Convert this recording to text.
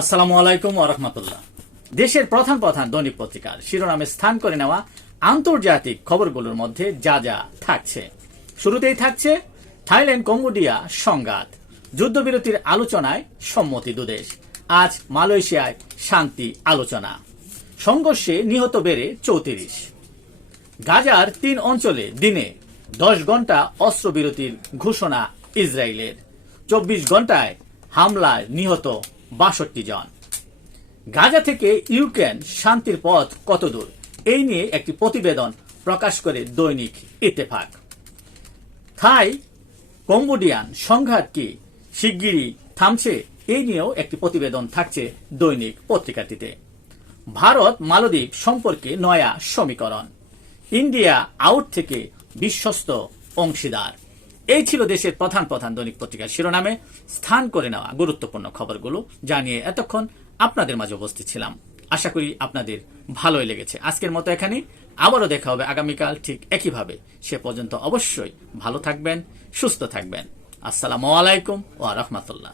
আসসালামু আলাইকুম ওয়া রাহমাতুল্লাহ। দেশের প্রধান প্রধান দৈনিক পত্রিকার শিরোনামে স্থান করে নেওয়া আন্তর্জাতিক খবরগুলোর মধ্যে যা যা থাকছে, শুরুতেই থাকছে থাইল্যান্ড কম্বোডিয়া সংঘাত, যুদ্ধবিরতির আলোচনায় সম্মতি দুদেশ। আজ মালয়েশিয়ায় শান্তি আলোচনা, সংঘর্ষে নিহত বেড়ে 34। গাজার 3 অঞ্চলে দিনে 10 ঘন্টা অস্ত্রবিরতির ঘোষণা ইসরায়েলের, 24 ঘন্টায় হামলায় নিহত 62 জন। গাজা থেকে ইউক্রেন শান্তির পথ কতদূর, এই নিয়ে একটি প্রতিবেদন প্রকাশ করে দৈনিক ইত্তেফাক। থাই কম্বোডিয়ান সংঘাত কি শিগগিরই থামছে, এই নিয়েও একটি প্রতিবেদন থাকছে দৈনিক পত্রিকাটিতে। ভারত মালদ্বীপ সম্পর্কে নয়া সমীকরণ, ইন্ডিয়া আউট থেকে বিশ্বস্ত অংশীদার। এই ছিল দেশের প্রধান প্রধান দৈনিক পত্রিকার শিরোনামে স্থান করে নেওয়া গুরুত্বপূর্ণ খবরগুলো, জানিয়ে এতক্ষণ আপনাদের মাঝে উপস্থিত ছিলাম। আশা করি আপনাদের ভালোই লেগেছে। আজকের মতো এখানেই, আবারও দেখা হবে আগামীকাল ঠিক একইভাবে। সে পর্যন্ত অবশ্যই ভালো থাকবেন, সুস্থ থাকবেন। আসসালামু আলাইকুম ওয়া রাহমাতুল্লাহ।